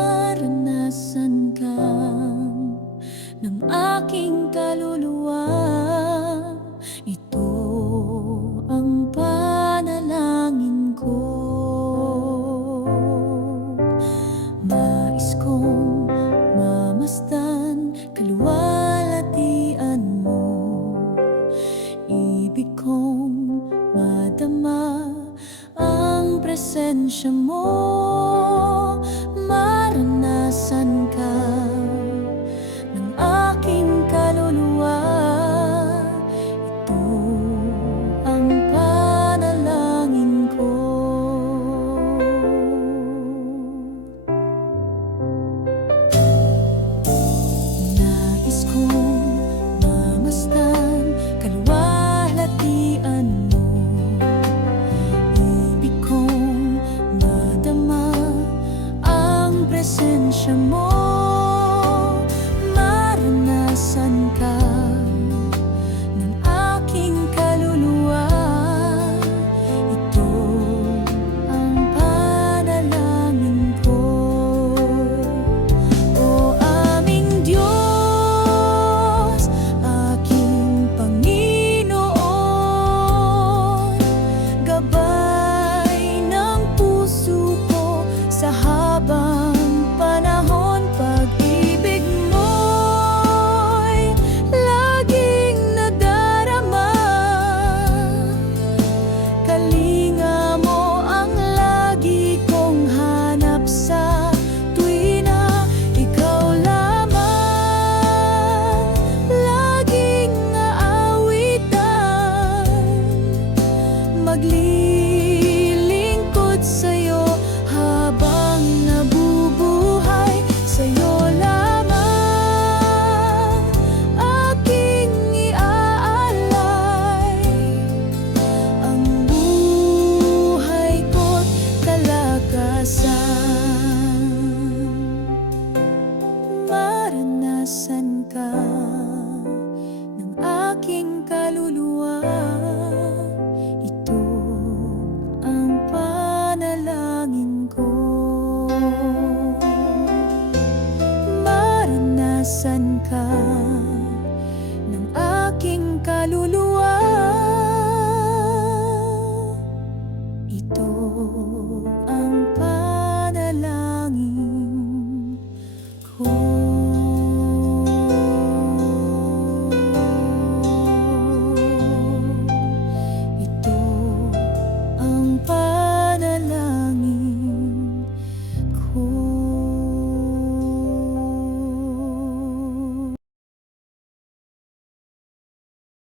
maranasan ka ng aking kaluluwa. Ito ang panalangin ko. Nais kong mamasdan kaluwalhatian mo. Ibig kong madama ang presensya mo. Maranasan ka ng aking kaluluwa. Ito ang panalangin ko. Nais kong mamasdan kaluwalhatian mo. Ibig kong madama ang presensya mo.